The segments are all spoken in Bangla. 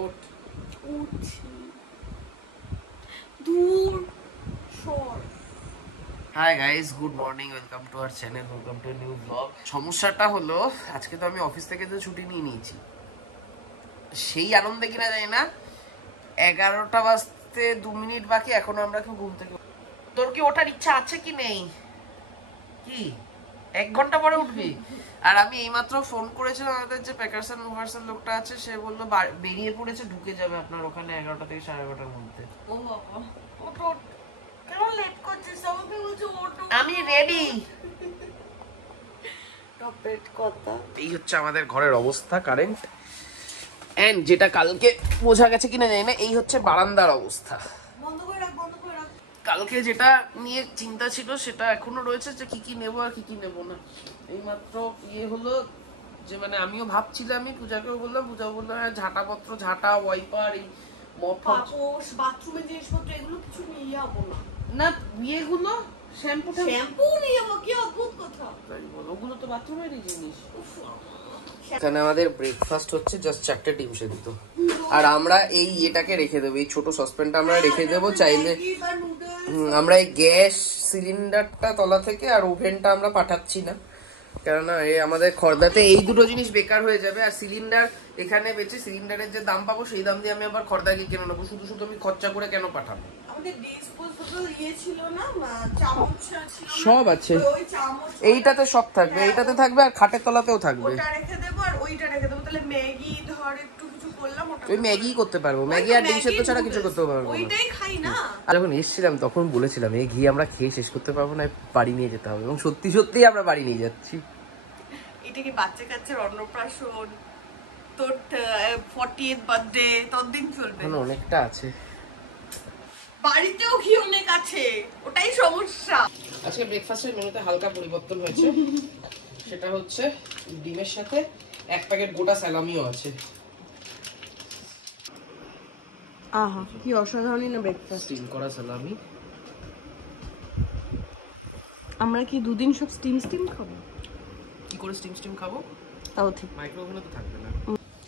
ওঠ উঠি দূর সর। Hi guys, good morning, welcome to our channel, welcome to new blog. সমস্যাটা হলো আজকে তো আমি অফিস থেকে তো ছুটি নিয়ে নিয়েছি, সেই আনন্দে কিনা যায় না 11টা বাজতে 2 মিনিট বাকি, এখনো আমরা কেউ ঘুম থেকে। তোর কি ওঠার ইচ্ছা আছে কি নেই? কি 1 ঘন্টা পরে উঠবি? আর আমি এইমাত্র ফোন করেছিলাম আমাদের যে প্যাকার্স এন্ড মুভার্স এর লোকটা আছে, সে বললো বেরিয়ে পড়েছে, ঢুকে যাবে আপনার ওখানে 11টা থেকে 11:30টার মধ্যে। ও বাবা, ওঠ ওঠ, কেন লেট করছিস? আমাকে বলছো ওঠ। আমি রেডি। টপেট কথা। এই হচ্ছে আমাদের ঘরের অবস্থা কারেন্ট, এন্ড যেটা কালকে বোঝা গেছে কিনা জানি না, এই হচ্ছে বারান্দার অবস্থা। বন্ধ করে রাখ, বন্ধ করে রাখ। কালকে যেটা নিয়ে চিন্তা ছিল সেটা এখনো রয়েছে, যে কি কি নেবো আর কি কি নেবো না। এইমাত্র হলো যে মানে আমিও ভাবছিলাম, আমি পূজাকেও বললাম, পূজা বললো হ্যাঁ ঝাঁটাপত্র, ঝাঁটা, ওয়াইপার, এই পাপোশ, বাথরুমের জিনিসপত্র এগুলো কিছু নিয়ে যাবো না। না ইয়েগুলো শ্যাম্পু নিয়ে যাবো, কি অদ্ভুত কথা। ওগুলো তো বাথরুমেরই জিনিস। এখানে আমাদের ব্রেকফাস্ট হচ্ছে জাস্ট 4টে ডিম সেদ্ধ, আর আমরা এই এটাকে রেখে দেবো, এই ছোট সসপ্যানটা আমরা রেখে দেবো। চাইলে আমরা এই গ্যাস সিলিন্ডারটা তলা থেকে আর ওভেনটা আমরা পাঠাচ্ছি না, কেননা আমাদের খর্দাতে এই দুটো জিনিস বেকার হয়ে যাবে। আর সিলিন্ডার এখানে বেঁচে সিলিন্ডারের যে দাম পাবো সেই দাম দিয়ে আমি আবার খর্দা গিয়ে কিনে নেবো, শুধু শুধু আমি খরচা করে কেন পাঠাবো। সব আছে, এইটাতে সব থাকবে, এইটাতে থাকবে আর খাটের তলাতেও থাকবে। ওই ম্যাগি করতে পারবো, ম্যাগি আর ডিম সেদ্ধ ছাড়া কিছু করতে পারবো না। আর যখন এসেছিলাম তখন বলেছিলাম এই ঘি আমরা খেয়ে শেষ করতে পারবো না, বাড়ি নিয়ে যেতে হবে, এবং সত্যি সত্যি আমরা বাড়ি নিয়ে যাচ্ছি। এটা কি বাচ্চা কাচ্চার অন্নপ্রাশন, তোর 40th বার্থডে, তোর দিন চলবে। অনেকটা আছে, বাড়িতেও ঘি অনেক আছে, ওটাই সমস্যা। আজকে ব্রেকফাস্টের মেনুতে হালকা পরিবর্তন হয়েছে, সেটা হচ্ছে ডিমের সাথে 1 প্যাকেট গোটা স্যালামিও আছে। আহা কি অসাধারণ না ব্রেকফাস্ট, স্টিম করা স্যালামি। আমরা কি দুদিন সব স্টিম খাবো? কি করে স্টিম খাবো? তাও ঠিক, মাইক্রোওভেনে তো থাকবে না।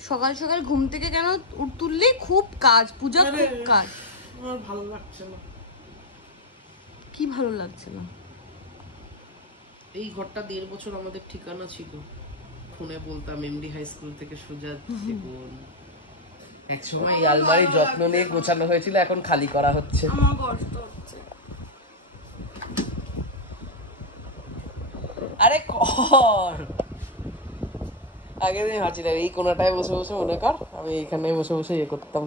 সকাল সকাল ঘুম থেকে কেন তুললি? খুব কাজ, পূজা খুব কাজ। আমার ভালো লাগছে না। কি ভালো লাগছে না? এই ঘরটা 1.5 বছর আমাদের ঠিকানা ছিল, ফোনে বলতাম এমডি হাই স্কুল থেকে সুজাত জীবন। এক সময় এই আলমারির যত্ন নিয়ে গোছানো হয়েছিল, এখন খালি করা হচ্ছে। আমার কষ্ট হচ্ছে। আরে কর, আগে দিন হাঁচিলাম এই কোনাটায় বসে বসে, মনে কর আমি এইখানে বসে বসে ইয়ে করতাম,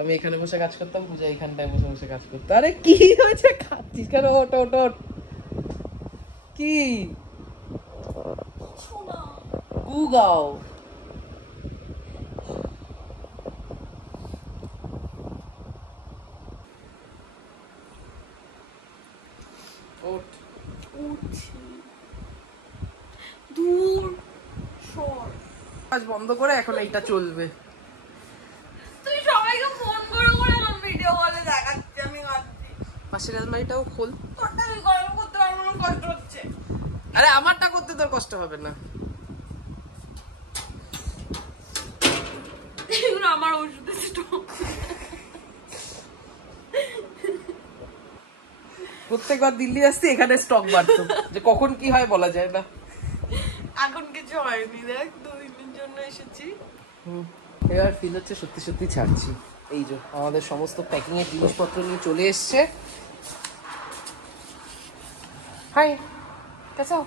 আমি এখানে বসে কাজ করতাম, পূজা এইখানটায় বসে বসে কাজ করতো। আরে কি হয়েছে, খাচ্ছিস কেন? ওট ওট ওট, কি গুগাও? ওট উঠি দূর সর। কাজ বন্ধ করে এখন এইটা চলবে। তুই সবাইকে ফোন করে করে আমার ভিডিও কলে দেখাচ্ছি, আমি ভাবছি পাশের আলমারিটাও খোল। তোরটা আমি গরম করতে পারবো না, কষ্ট হচ্ছে। আরে আমারটা করতে তোর কষ্ট হবে না। এগুলো আমার ওষুধের স্টক। প্রত্যেকবার দিল্লি আসছি এখানে স্টক বাড়তো, যে কখন কি হয় বলা যায় না। এখন কিছু হয়নি, দেখ 2 দিনের জন্য এসেছি। এবার ফিল হচ্ছে সত্যি সত্যি ছাড়ছি। এই যে আমাদের সমস্ত প্যাকিং এর জিনিসপত্র নিয়ে চলে এসছে। হাই, कैसे हो?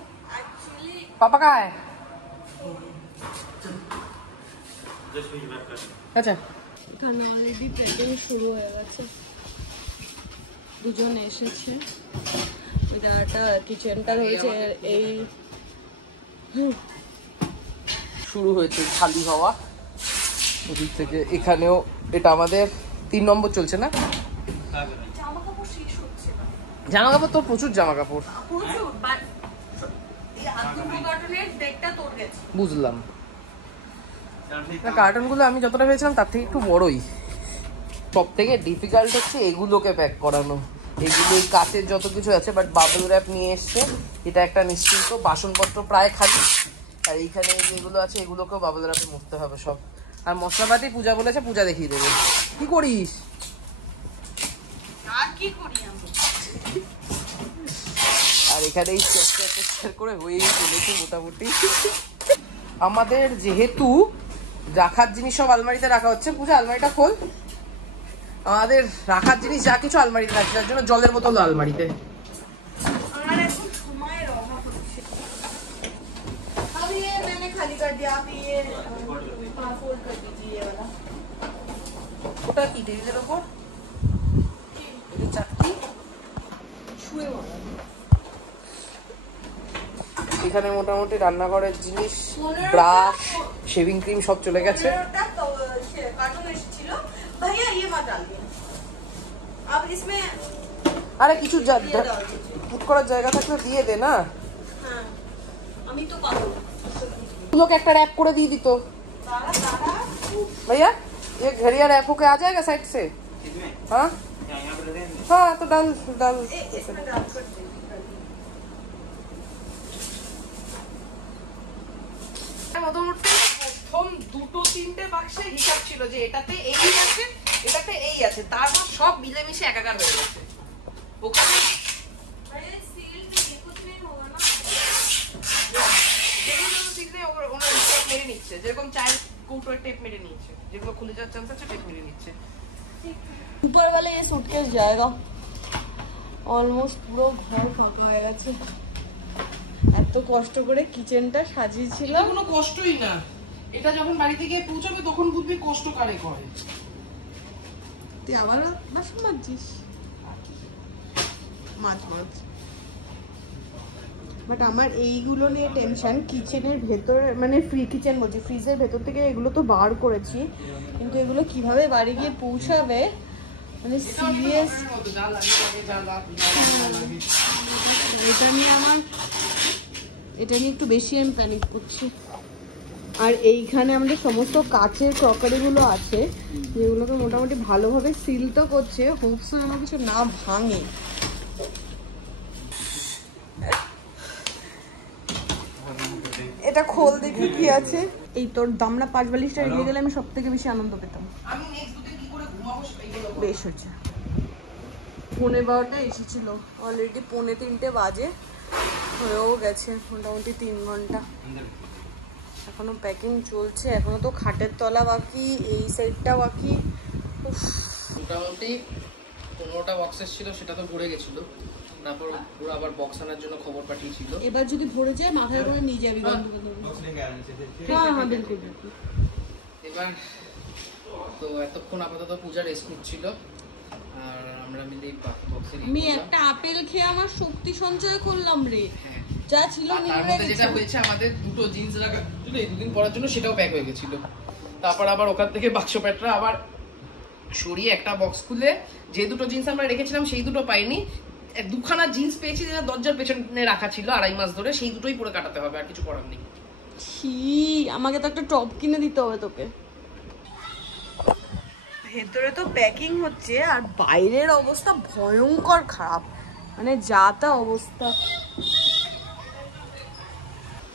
पापा कहाँ है? আচ্ছা, এখানে অলরেডি প্যাকিং শুরু হয়ে গেছে, দুজন এসেছে। এটা কিচেনটা রয়েছে, এই শুরু হয়েছে খালি হওয়া ওদিক থেকে। এখানেও এটা আমাদের 3 নম্বর চলছে না? জামা কাপড় শেষ হচ্ছে না। জামা কাপড় তো প্রচুর জামা কাপড়, প্রচুর, বাট এই আতুর কার্টনের ডেকটা তোর গেছে। বুঝলাম না, কার্টনগুলো আমি যতটা ভেবেছিলাম তার থেকে একটু বড়ই। সব থেকে ডিফিকাল্ট হচ্ছে এগুলোকে প্যাক করানো, এগুলো এই কাচের যত কিছু আছে, বাট বাবল র্যাপ নিয়ে এসছে, এটা একটা নিশ্চিন্ত। বাসনপত্র প্রায় খালি, আর এইখানে যেগুলো আছে এগুলোকেও বাবল র্যাপে মুছতে হবে সব। আর মশলাপাতি পূজা বলেছে, পূজা দেখিয়ে দেবে। কি করিস? আর কি করি আমি? আর এখানে এই করে হয়েই চলেছে মোটামুটি। আমাদের যেহেতু রাখার জিনিস সব আলমারিতে রাখা হচ্ছে, পূজা আলমারিটা খোল। আমাদের রাখার জিনিস যা কিছু আলমারিতে রাখছে, তার জন্য জলের বোতল আলমারিতে। আর এখন সময়ের অভাব হচ্ছে। अब ये मैंने खाली कर दिया, आप ये फोल्ड कर दीजिए ये वाला। ওটা কি টেবিলের ওপর? চাকতি শুয়ে বলা। এখানে মোটামুটি রান্নাঘরের জিনিস, ব্রাশ, শেভিং ক্রিম সব চলে গেছে। कार्टून एसेছিল भैया ये मत डालिए अब इसमें। আরে কিছু পুট করার জায়গা থাকলে দিয়ে দে না। হ্যাঁ আমি তো পাবো না। लोग একটা रैप করে দিয়ে দিত। भैया ये घड़िया रैप होके आ जाएगा साइड से। हाँ हाँ तो डाल डाल इसमें डाल कर दे। মোটামুটি প্রথম দুটো তিনটে বাক্সে হিসাব ছিল যে এটাতে এই আছে, এটাতে এই আছে, তারপর সব মিলেমিশে একাকার হয়ে গেছে। ওখানে মেরে নিচ্ছে, যেরকম চায়ের কৌটোর টেপ মেরে নিচ্ছে, যেগুলো খুলে যাওয়ার চান্স আছে টেপ মেরে নিচ্ছে। ऊपर वाले ये सूटकेस जाएगा। অলমোস্ট পুরো ঘর ফাঁকা হয়ে গেছে। এত কষ্ট করে কিচেনটা সাজিয়েছিলাম। কোনো কষ্টই না, এটা যখন বাড়িতে গিয়ে পৌঁছাবে তখন বুঝবি কষ্ট কারে করে। তুই আবার বাসন মাজছিস? মাছ মাছ। বাট আমার এইগুলো নিয়ে টেনশন, কিচেনের ভেতর মানে কিচেন বলছি ফ্রিজের ভেতর থেকে এগুলো তো বার করেছি, কিন্তু এগুলো কিভাবে বাড়ি গিয়ে পৌঁছাবে মানে সিরিয়াস। এটা নিয়ে একটু বেশি আমি প্যানিক করছি। আর এইখানে আমাদের সমস্ত কাচের ক্রকারিগুলো আছে, যেগুলোকে মোটামুটি ভালোভাবে সিল তো করছে, হোপস আমার কিছু না ভাঙে। এটা খোল দেখি কি আছে। এই তোর দামড়া 5 বালিশটা রেখে গেলে আমি সব থেকে বেশি আনন্দ পেতাম। বেশ হচ্ছে। 12:15 এসেছিল, অলরেডি 2:45 বাজে, হয়েও গেছে মোটামুটি 3 ঘন্টা। এখনো প্যাকিং চলছে, এখনো তো খাটের তলা বাকি, এই সাইডটা বাকি। মোটামুটি 15টা বক্সেস ছিল, সেটা তো ভরে গেছিল। তারপর পুরো আবার বক্স আনার জন্য খবর পাঠিয়েছিল। এবার যদি ভরে যায় মাথায় করে নিয়ে যাবি। হ্যাঁ হ্যাঁ বিলকুল বিলকুল। এবার তো এতক্ষণ আপাতত পূজা রেস্ট নিচ্ছিল, আর আমরা মিলে বক্সের আমি একটা আপেল খেয়ে আমার শক্তি সঞ্চয় করলাম রে। যা ছিল তার মধ্যে যেটা হয়েছে, আমাদের দুটো জিন্স রাখা ছিল এই দুদিন পরার জন্য, সেটাও প্যাক হয়ে গেছিল। তারপর আবার ওখান থেকে বাক্স প্যাটরা আবার সরিয়ে একটা বক্স খুলে যে দুটো জিন্স আমরা রেখেছিলাম সেই দুটো পাইনি, দুখানা জিন্স পেয়েছি যেটা দরজার পেছনে রাখা ছিল 2.5 মাস ধরে, সেই দুটোই পরে কাটাতে হবে, আর কিছু করার নেই। ছি, আমাকে তো একটা টপ কিনে দিতে হবে তোকে। ভেতরে তো প্যাকিং হচ্ছে আর বাইরের অবস্থা ভয়ঙ্কর খারাপ, মানে যা তা অবস্থা।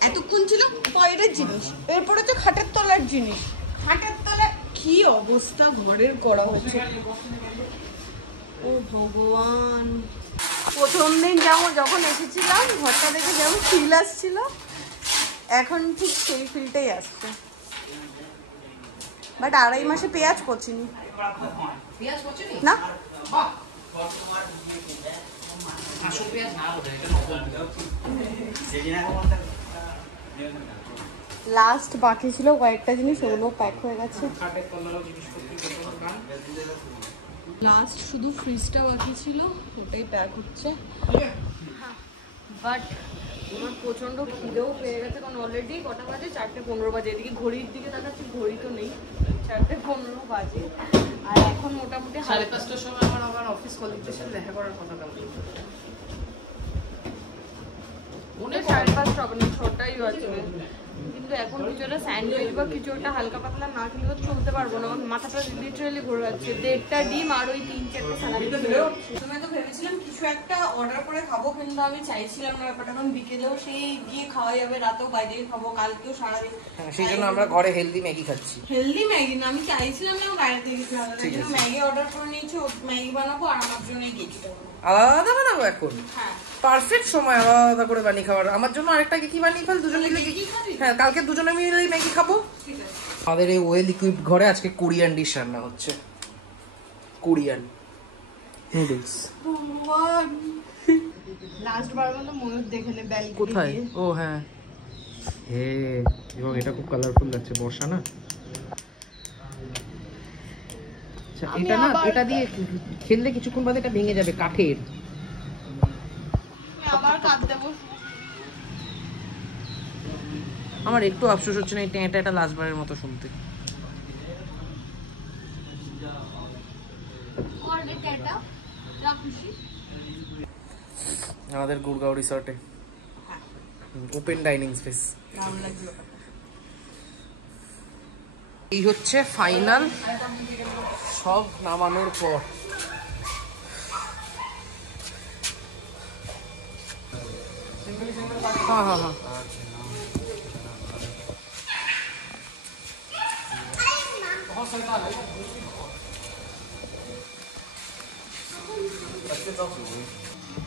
এতক্ষণ ছিল বাইরের জিনিস, এরপরে তো খাটের তলার জিনিস। খাটের তলা কি অবস্থা ঘরের করা হয়েছে, ও ভগবান। প্রথম দিন যখন এসেছিলাম ঘরটা দেখে যেমন ফিল আসছিল, এখন ঠিক সেই ফিলটাই আসছে। বাট 2.5 মাসে পেঁয়াজ পচিনি না। লাস্ট বাকি ছিল কয়েকটা জিনিস, ওগুলো প্যাক হয়ে গেছে। লাস্ট শুধু ফ্রিজটা বাকি ছিল, ওটাই প্যাক হচ্ছে। বাট আমার প্রচণ্ড খিদেও পেয়ে গেছে, কারণ অলরেডি কটা বাজে, 4:15 বাজে। এদিকে ঘড়ির দিকে তাকাচ্ছি, ঘড়ি তো নেই, 4:15 বাজে। আর এখন মোটামুটি 5:30টার সময় আমার অফিস কলিগদের সাথে দেখা করার কথা কালকে। 5:30 হবে না, 6টাই বাজবে। কিন্তু এখন কিছু একটা স্যান্ডউইচ বা কিছু একটা হালকা পাতলা না খেলে তো চলতে পারবো না, মাথাটা লিটারালি ঘুরে যাচ্ছে। 1.5টা ডিম আর ওই 3-4টা স্যালাড। প্রথমে তো ভেবেছিলাম কিছু একটা অর্ডার করে খাবো, কিন্তু আমি চাইছিলাম না ব্যাপারটা, কারণ বিকেলেও সেই গিয়ে খাওয়া যাবে, রাতেও বাইরে খাবো, কালকেও সারাদিন। সেই জন্য আমরা ঘরে হেলদি ম্যাগি খাচ্ছি। হেলদি ম্যাগি না, আমি চাইছিলাম না বাইরে থেকে খাওয়া, তাই জন্য ম্যাগি অর্ডার করে নিয়েছি। ম্যাগি বানাবো আর আমার জন্য এই কেকটা বানাবো। আলাদা বানাবো এখন? হ্যাঁ, পারফেক্ট সময় আলাদা করে বানিয়ে খাবার। আমার জন্য আরেকটা কি বানিয়ে ফেল, দুজনে মিলে। হ্যাঁ, কালকে দুজনে মিলে ম্যাগি খাবো। আমাদের এই ওয়েল ইকুইপড ঘরে আজকে কোরিয়ান ডিশ রান্না হচ্ছে, কোরিয়ান নুডলস। লাস্ট বার মতো ময়ূর দেখে নে ব্যালকনি কোথায়? ও হ্যাঁ, হে, এবং এটা খুব কালারফুল লাগছে, বর্ষা না? আচ্ছা, এটা না, এটা দিয়ে খেললে কিছুক্ষণ বাদে এটা ভেঙে যাবে, কাঠের। আবার কাট দেবো। আমার একটু আফসোস হচ্ছে না এটা লাস্ট বারের মতো শুনতে। আমাদের গুরগাঁও রিসর্টে ওপেন ডাইনিং স্পেস। এই হচ্ছে ফাইনাল, সব নামানোর পর। হ্যাঁ হ্যাঁ হ্যাঁ,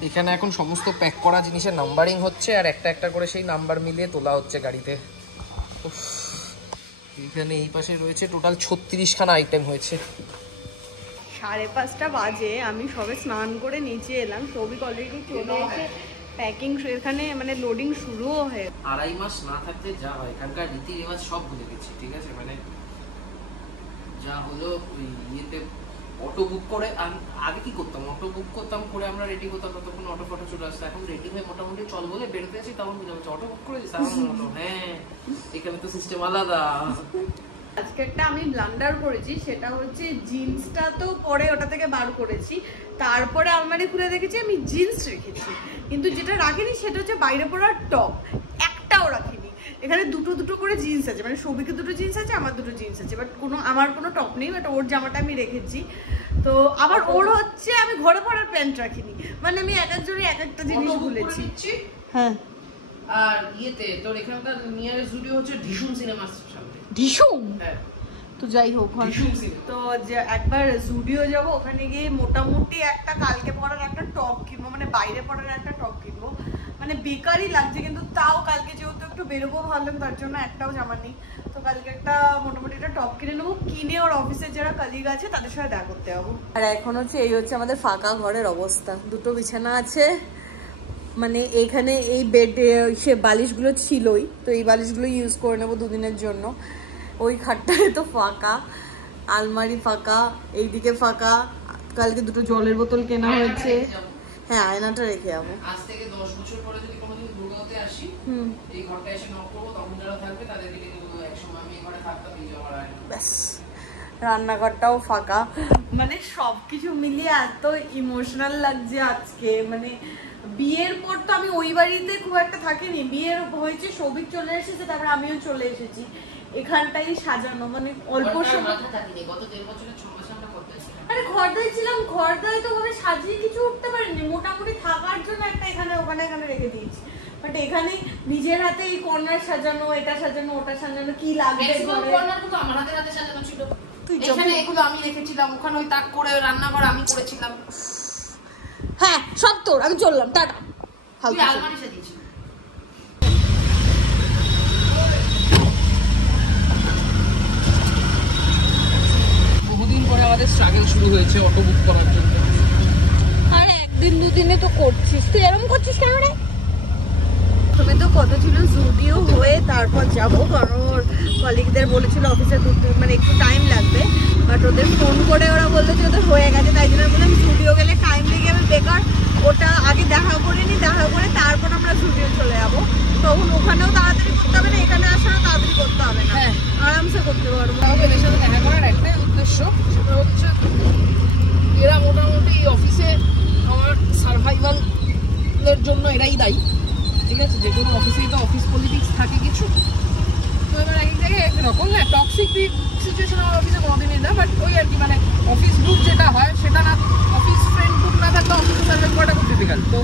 এখানে এখন সমস্ত প্যাক করা জিনিসের নাম্বারিং হচ্ছে, আর একটা একটা করে সেই নাম্বার মিলিয়ে তোলা হচ্ছে গাড়িতে। এখানে এই পাশে রয়েছে টোটাল 36খানা আইটেম হয়েছে। 5:30 বাজে, আমি সবে স্নান করে নিচে এলাম, সৌভিক অলরেডি চলে এসে প্যাকিং এখানে মানে লোডিং শুরুও হয়ে। 2.5 মাস না থাকতে যা হয়, এখানকার রীতি রেওয়াজ সব ভুলে গেছি, ঠিক আছে? মানে যা হলো ইয়েতে অটো বুক করে, আগে কি করতাম, অটো বুক করতাম, করে আমরা রেডি করতাম, তখন অটো ফটো চলে আসতো। এখন রেডি হয়ে মোটামুটি চল বলে বেরোতে আছি, তখন বুঝা যাচ্ছে অটো বুক করে দিস। হ্যাঁ, এখানে তো সিস্টেম আলাদা। আজকে একটা আমি ব্লান্ডার করেছি, সেটা হচ্ছে জিন্সটা তো পরে ওটা থেকে বার করেছি, তারপরে আলমারি খুলে দেখেছি আমি জিন্স রেখেছি, কিন্তু যেটা রাখিনি সেটা হচ্ছে বাইরে পরার টপ, একটাও রাখিনি। এখানে দুটো দুটো করে জিন্স আছে, মানে সৌভিকের দুটো জিন্স আছে, আমার দুটো জিন্স আছে, বাট আমার কোনো টপ নেই, বাট ওর জামাটা আমি রেখেছি। তো আবার ওর হচ্ছে আমি ঘরে পরার প্যান্ট রাখিনি, মানে আমি এক একজনে এক একটা জিনিস ভুলেছি। হ্যাঁ, আর ইয়েতে তোর এখানকার নিয়ারেস্ট স্টুডিও হচ্ছে ঢিসুম সিনেমার সামনে। ঢিসুম? হ্যাঁ, তো যাই হোক, তো যে একবার জুডিও যাবো, ওখানে গিয়ে মোটামুটি একটা কালকে পরার একটা টপ কিনবো, মানে বাইরে পরার একটা টপ কিনবো, মানে বেকারই লাগছে, কিন্তু তাও কালকে যেহেতু একটু বেরোবো ভাবলাম, তার জন্য একটাও জামা নেই, তো কালকে একটা মোটামুটি একটা টপ কিনে নেবো, কিনে ওর অফিসের যারা কলিগ আছে তাদের সাথে দেখা করতে যাবো। আর এখন হচ্ছে এই হচ্ছে আমাদের ফাঁকা ঘরের অবস্থা, দুটো বিছানা আছে, মানে এইখানে এই বেড সে বালিশগুলো ছিলই, তো এই বালিশগুলো ইউজ করে নেবো দুদিনের জন্য। ওই খাটটায় তো ফাঁকা, আলমারি ফাঁকা, এইদিকে ফাঁকা, কালকে দুটো জলের বোতল কেনা হয়েছে। হ্যাঁ, আয়নাটা রেখে যাবো। আজ থেকে 10 বছর পরে যদি কোনোদিন গুরগাঁওতে আসি, এই ঘরটা এসে নক করবো, তখন যারা থাকবে তাদেরকে ডেকে দেবো, একসময় আমি এই ঘরে থাকতাম, এই যাওয়ার আগে। ব্যাস, রান্নাঘরটাও ফাঁকা, মানে সবকিছু মিলিয়ে এত ইমোশনাল লাগছে আজকে। মানে বিয়ের পর তো আমি ওই বাড়িতে খুব একটা থাকিনি, বিয়ের হয়েছে, সৌভিক চলে এসেছে, তারপরে আমিও চলে এসেছি, এখানটাই সাজানো, মানে অল্প সময়। আরে ঘরদায় ছিলাম, ঘরদায় তো ভাবে সাজিয়ে কিছু উঠতে পারিনি, মোটামুটি থাকার জন্য একটা এখানে ওখানে এখানে রেখে দিয়েছি, বাট এখানে নিজের হাতে এই কর্নার সাজানো, এটা সাজানো, ওটা সাজানো, কি লাগবে আমার হাতে সাজানো ছিল। এখানে এগুলো আমি রেখেছিলাম, ওখানে ওই তাক করে রান্নাঘর আমি করেছিলাম। হ্যাঁ, সব তোর, আমি চললাম, টাটা। আলমারি সাজিয়েছি। বহুদিন পরে আমাদের স্ট্রাগল শুরু হয়েছে অটো বুক করার জন্য। আরে একদিন দুদিনে তো করছিস, তুই এরকম করছিস কেন রে? প্রথমে তো কত ছিল জুডিও হয়ে তারপর যাবো, কারণ ওর কলিগদের বলেছিল অফিসে মানে একটু টাইম লাগবে, বাট ওদের ফোন করে ওরা বললো যে ওদের হয়ে গেছে, তাই জন্য বললাম জুডিও গেলে টাইম লেগে যাবে বেকার, ওটা আগে দেখা করে নি, দেখা করে তারপর আমরা জুডিও চলে যাবো, তখন ওখানেও তাড়াতাড়ি করতে হবে না, এখানে আসারও তাড়াতাড়ি করতে হবে না, আরামসে করতে পারবো। এদের সাথে দেখা করার একটাই উদ্দেশ্য, সেটা হচ্ছে এরা মোটামুটি অফিসে আমার সার্ভাইভালের জন্য এরাই দায়ী, ঠিক আছে? যে কোনো অফিসেই তো অফিস পলিটিক্স থাকে কিছু, টক্সিক সিচুয়েশন আমার অফিসে কোনোদিনই না, বাট ওই আর কি মানে অফিস গ্রুপ যেটা হয় সেটা না, অফিস ফ্রেন্ড গ্রুপ না থাকলে অফিসে সার্ভে করাটা খুব ডিফিকাল্ট। তো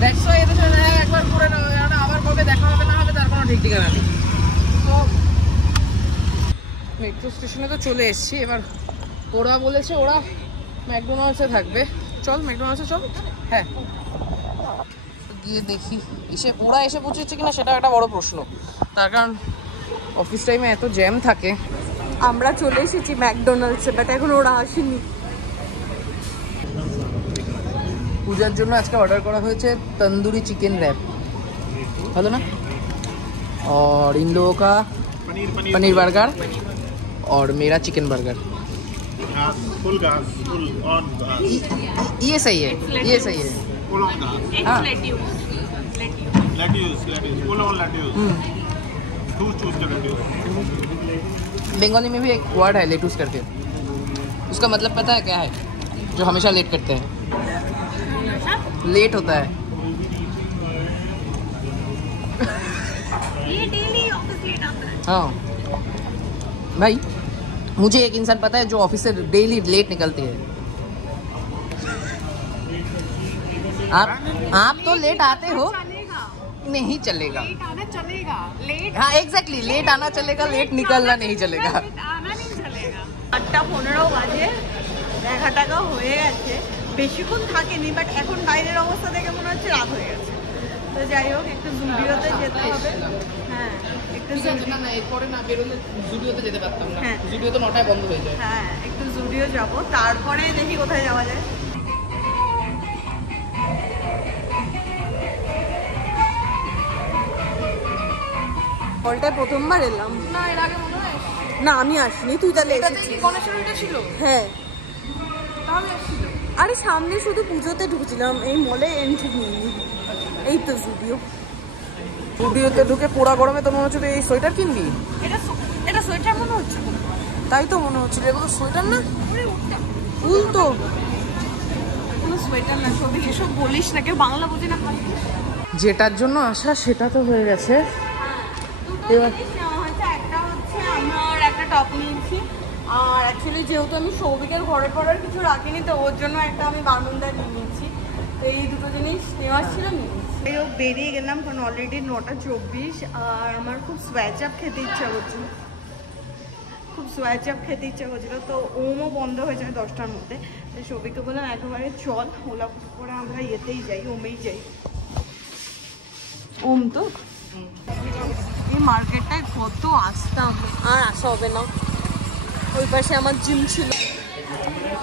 দ্যাটস ওয়াই এদের সাথে একবার করে না, আবার কবে দেখা হবে না হবে তার কোনো ঠিক ঠিকানা নেই। তো মেট্রো স্টেশনে তো চলে এসেছি, এবার ওরা বলেছে ওরা ম্যাকডোনাল্ডসে থাকবে, চল ম্যাকডোনাল্ডসে চল। হ্যাঁ গিয়ে দেখি ওরা এসে পৌঁছেছে কিনা সেটা একটা বড় প্রশ্ন, তার কারণ অফিস টাইমে এত জ্যাম থাকে। আমরা চলে এসেছি ম্যাকডোনাল্ডসে, বাট এখন ওরা আসেনি। পূজার জন্য আজকে অর্ডার করা হয়েছে তন্দুরি চিকেন রैप, ভালো না? और इन लोगों का पनीर बर्गर और मेरा चिकन बर्गर। फुल घास, फुल ऑन घास, ये सही है, ये सही है। फुल ऑन घास, हाँ lettuce, full on lettuce, choose कर लेट्यूस। बंगाली में भी एक वर्ड है लेटूस करके, उसका मतलब पता है क्या है? जो हमेशा लेट करते हैं, लेट होता है। ये डेली ऑफिस लेट आता है। हाँ भाई, मुझे एक इंसान पता है जो ऑफिस से डेली लेट निकलती है। आप तो लेट आते हो, नहीं चलेगा। लेट आना चलेगा, लेट हाँ एग्जैक्टली, लेट आना चलेगा, लेट निकलना नहीं चलेगा। আনা नहीं চলেগা। 8:15 বাজে, 11 টাকা হয়ে গেছে, বেশিক্ষণ থাকেনি, বাট এখন বাইরের অবস্থা দেখে মনে হচ্ছে রাত হয়ে গেছে। তো যাই হোক একটু জুডিওতে যেতে হবে। হ্যাঁ একটু না না, এরপরে না বেরোলে জুডিওতে যেতে পারতাম না, হ্যাঁ। জুডিও তো 9টায় বন্ধ হয়ে যায়। হ্যাঁ একটু জুডিও যাব, তারপরে দেখি কোথায় যাওয়া যায়। হলটায় প্রথমবার এলাম। না এর আগে মনে হয় না আমি আসিনি, তুই তাহলে এসেছিস। গণেশের ছিল, হ্যাঁ তাহলে আসছিল। আরে সামনে শুধু পুজোতে ঢুকছিলাম, এই মলে এন্ট্রি নিইনি। এই তো জুডিও। জুডিওতে ঢুকে পোড়া গরমে তো মনে হচ্ছে তুই এই সোয়েটার কিনবি। এটা সোয়েটার মনে হচ্ছে। তাই তো মনে হচ্ছিল, এগুলো সোয়েটার না, ফুল তো কোনো সোয়েটার না। সবই এসব বলিস না, কেউ বাংলা বোঝে না। যেটার জন্য আসা সেটা তো হয়ে গেছে। এবার একটা হচ্ছে আমার একটা টপ নিয়েছি, আর অ্যাকচুয়ালি যেহেতু আমি সৌভিকের ঘরে পড়ার কিছু রাখিনি, তো ওর জন্য একটা আমি বারমুন্ডা নিয়ে নিয়েছি। তো এই দুটো জিনিস নেওয়ার ছিল নিয়ে নিয়েছি। ও বেরিয়ে গেলাম, কারণ অলরেডি 9:24, আর আমার খুব সোয়া চাপ খেতে ইচ্ছা করছিল, তো ওমও বন্ধ হয়ে যায় 10টার মধ্যে। তো সৌভিককে বললাম একেবারে চল ওলা করে আমরা ইয়েতেই যাই, ওমেই যাই। ওম তো এই মার্কেটটায় কত আসতাম, আর আসা হবে না। ওই পাশে আমার জিম ছিল।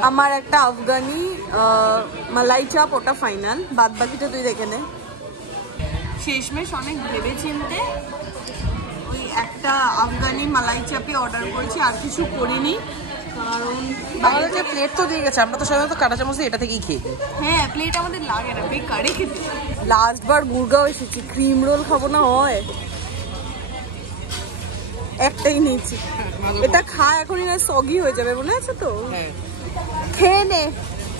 আমার একটা আফগানি মালাই চাপ, ওটা ফাইনাল, বাদ বাকিটা তুই দেখে নে। শেষমেশ অনেক ভেবে চিনতে ওই একটা আফগানি মালাই চাপই অর্ডার করেছি, আর কিছু করিনি, কারণ আমাদের যে প্লেট তো দিয়ে গেছে, আমরা তো সাধারণত কাঁটা চামচ দিয়ে এটা থেকেই খেয়ে দিই। হ্যাঁ প্লেট আমাদের লাগে না, বেকারে খেতে। লাস্ট বার গুড়গাঁও এসেছি, ক্রিম রোল খাবো না হয়, একটাই নিয়েছি। এটা খা এখনই না সগি হয়ে যাবে, মনে আছে তো? হ্যাঁ খেয়ে নে।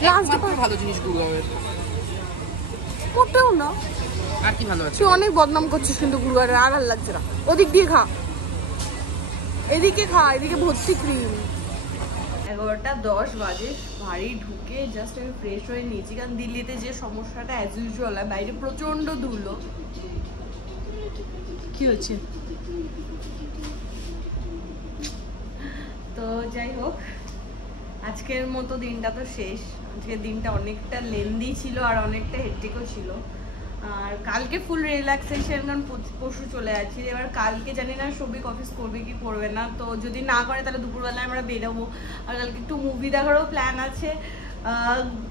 লাস্ট ভালো জিনিস গুড়গাঁওয়ের, মোটেও না। আর কি ভালো আছে? তুই অনেক বদনাম করছিস কিন্তু গুড়গাঁওয়ের, আর ভালো লাগছে না। ওদিক দিয়ে খা, এদিকে খা, এদিকে ভর্তি ক্রিম। 11:10 বাজে, বাড়ি ঢুকে জাস্ট আমি ফ্রেশ হয়ে নিয়েছি, কারণ দিল্লিতে যে সমস্যাটা অ্যাজ ইউজুয়াল হয়, বাইরে প্রচন্ড ধুলো। কি হচ্ছে? তো যাই হোক, আজকের মতো দিনটা তো শেষ। আজকের দিনটা অনেকটা লেন্দি ছিল আর অনেকটা হেক্টিকও ছিল। আর কালকে ফুল রিল্যাক্সেশন, কারণ পরশু চলে যাচ্ছি। এবার কালকে জানি না সৌভিক অফিস করবে কি করবে না, তো যদি না করে তাহলে দুপুরবেলায় আমরা বেরোবো। আর কালকে একটু মুভি দেখারও প্ল্যান আছে।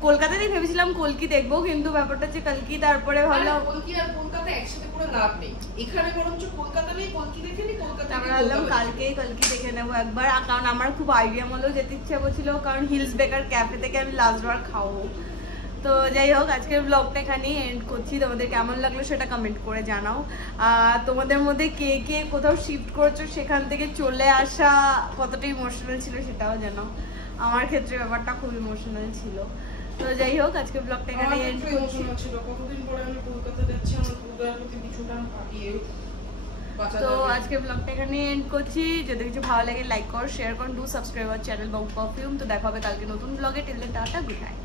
কলকাতাতেই ভেবেছিলাম কলকি দেখবো, কিন্তু ব্যাপারটা হচ্ছে কলকি তারপরে ভালো কলকি আর কলকাতা একসাথে করে লাভ নেই, এখানে বরঞ্চ কলকাতা নেই কলকি দেখে নি, কলকাতা আমরা ভাবলাম কালকেই কলকি দেখে নেবো একবার। কারণ আমার খুব আইডিয়া মলেও যেতে ইচ্ছা করছিল, কারণ হিলস বেকার ক্যাফে থেকে আমি লাস্ট বার খাবো। তো যাই হোক, আজকের ব্লগটা এখানেই এন্ড করছি। তোমাদের কেমন লাগলো সেটা কমেন্ট করে জানাও। তোমাদের মধ্যে কে কে কোথাও শিফট করেছো, সেখান থেকে চলে আসা কতটা ইমোশনাল ছিল সেটাও জানাও। আমার ক্ষেত্রে ব্যাপারটা খুব ইমোশনাল ছিল। তো যাই হোক, আজকে ব্লগটা এখানে এন্ড করছি। কতদিন পরে আমি কলকাতা যাচ্ছি, আমার পূজার প্রতি কিছুটা কাটিয়ে তো আজকে ব্লগটা এখানে এন্ড করছি। যদি কিছু ভালো লাগে লাইক করো, শেয়ার করো, do subscribe our channel Babu perfume. তো দেখা হবে কালকে নতুন ব্লগে। Till then tata, good night.